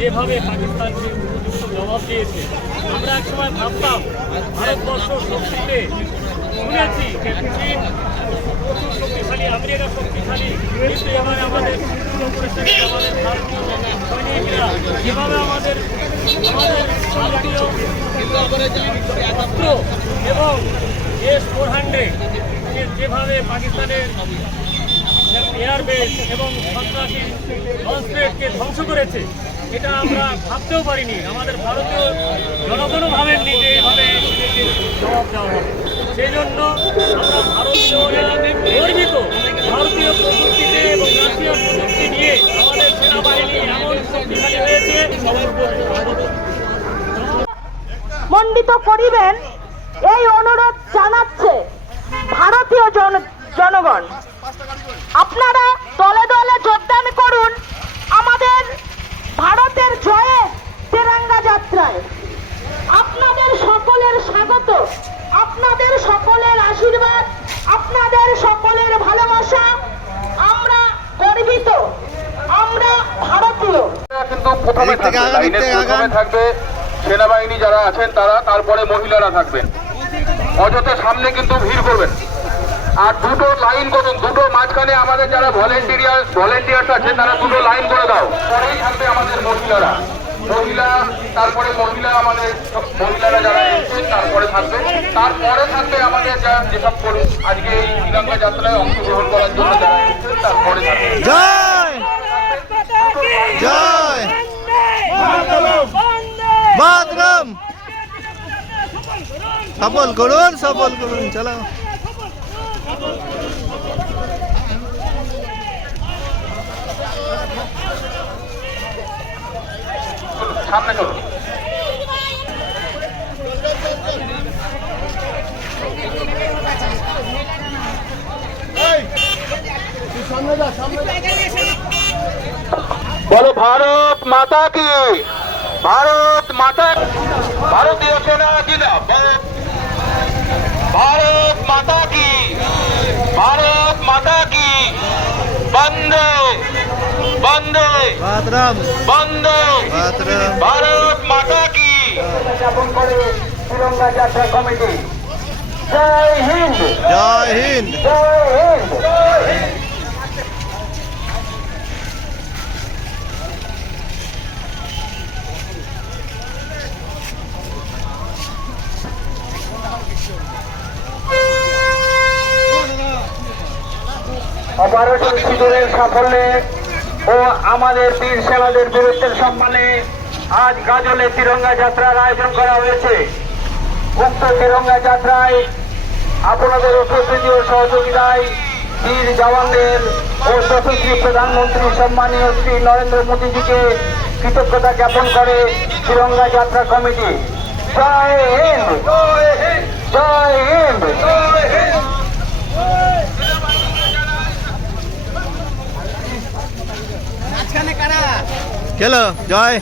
যেভাবে পাকিস্তানকে উপযুক্ত জবাব দিয়েছে, আমরা একসময় ভাবতাম, ভারতবর্ষ শক্তিতে শুনেছি যে চীন প্রচুর শক্তিশালী, আমেরিকা শক্তিশালী, কিন্তু এবারে আমাদের যে আমাদের যেভাবে আমাদের আমাদের এবং এস ফোর হান্ড্রেড যেভাবে পাকিস্তানের এয়ারবেস এবং সন্ত্রাসী লঞ্চপেটকে ধ্বংস করেছে। এটা আমরা ভাবতেও পারিনি। আমাদের ভারতীয় জনগণও ভাবেননি যে এইভাবে জবাব দেওয়া হবে। সেই জন্য আমরা ভারতীয়রা গর্বিত। ভারতীয় প্রযুক্তিতে এবং রাশিয়ার প্রযুক্তি নিয়ে আমাদের সেনাবাহিনী এমন শক্তিশালী হয়েছে। মণ্ডিত করিবেন, এই অনুরোধ জানাচ্ছে ভারতীয় জন জনগণ। আপনারা দলে দলে যোগদান করুন আমাদের ভারতের জয়ে তেরাঙ্গা যাত্রায়। আপনাদের সকলের স্বাগত আপনাদের সকলের আশীর্বাদ আপনাদের সকলের ভালোবাসা। আমরা গর্বিত আমরা ভারতীয়। কিন্তু প্রথমে থাকবে সেনাবাহিনী যারা আছেন তারা তারপরে মহিলারা থাকবেন। অযথা সামনে কিন্তু ভিড় করবেন। আর দুটো লাইন করুন, দুটো মাঝখানে আমাদের যারা ভলেন্টিয়ার ভলেন্টিয়ার্স আছে, তারা দুটো লাইন করে দাও। পরেই থাকবে আমাদের মহিলারা। মহিলা, তারপরে মহিলা আমাদের মহিলারা যারা এসেছেন, তারপরে থাকবে। তারপরে থাকবে আমাদের যা যেসব কর্মী আজকে এই তিরঙ্গা যাত্রায় অংশগ্রহণ করার জন্য যারা এসেছেন, তারপরে থাকবে। সফল করুন সফল করুন, চলো। সামনে চলুন বলো ভারত মাতা কি? ভারত মাতা ভারতীয় সেনা জিন্দাবাদ। ভারত মাতা কি ভারত মাতা কি বন্দে বন্দে মাতরম বন্দে। মাতরম ভারত মাতা কি? উদযাপন করে তিরঙ্গা যাত্রা কমিটি। জয় হিন্দ। জয় হিন্দ। জয় হিন্দ। অপারেশন সিঁদুরের সাফল্যে ও আমাদের বীর সেনাদের বীরত্বের সম্মানে আজ গাজলে তিরঙ্গা যাত্রার আয়োজন করা হয়েছে। উক্ত তিরঙ্গা যাত্রায় আপনাদের উপস্থিতি ও সহযোগিতায় বীর জওয়ানদের ও যশস্বী প্রধানমন্ত্রী সম্মানীয় শ্রী নরেন্দ্র মোদীজিকে কৃতজ্ঞতা জ্ঞাপন করে তিরঙ্গা যাত্রা কমিটি। জয় হিন্দ! জয় হিন্দ! জয় হিন্দ! খেলো জয়।